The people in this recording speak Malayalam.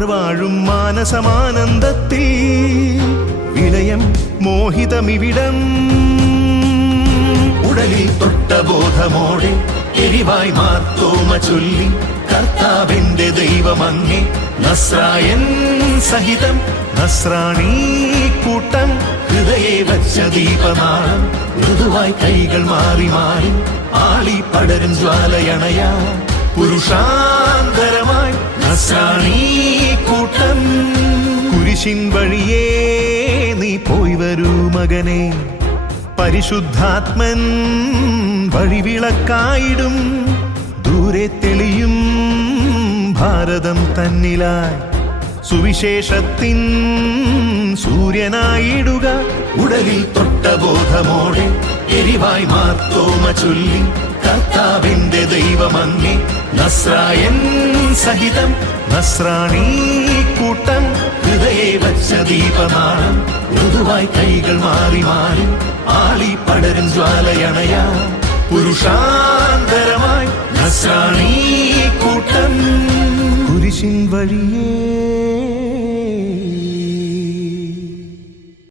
വാഴും മാനസമാനന്ദത്തിൽ വിലയം മോഹിതമിവിടം. ഉടലിൽ തൊട്ട ബോധമോടെ എരിവായി മാർത്തോമ ചൊല്ലി കർത്താവിന്റെ ദൈവമങ്ങെ നസ്രായൻ സഹിതം. നസ്രാണീ കൂട്ടം ഹൃദയെ വച്ച ദീപനാളം മൃദുവായി കൈകൾ മാറി മാറി ആളി പടരും ജ്വാലയണയാ. നസ്രാണീ കൂട്ടം. കുരിശിൻ വഴിയേ നീ പോയി വരൂ മകനെ. പരിശുദ്ധാത്മൻ വഴിവിളക്കായിടും. ദൂരെ തെളിയും ഭാരതം തന്നിലായി. സുവിശേഷത്തിൻ സൂര്യനായിടുക. ഉടലിൽ തൊട്ട ബോധമോടെ എരിവായി മാർത്തോമ ചൊല്ലി. കർത്താവിന്റെ ദൈവമങ്ങി നസ്രായൻ സഹിതം നസ്രാണി കൂട്ടം ഹൃദയെ വച്ച ദീപമാണ് മൃദുവായി കൈകൾ മാറി മാറി ആളി പടരും ജ്വാലയണയാ. പുരുഷാന്തരമായി നസ്രാണി കൂട്ടം. കുരിശിൻ വഴിയേ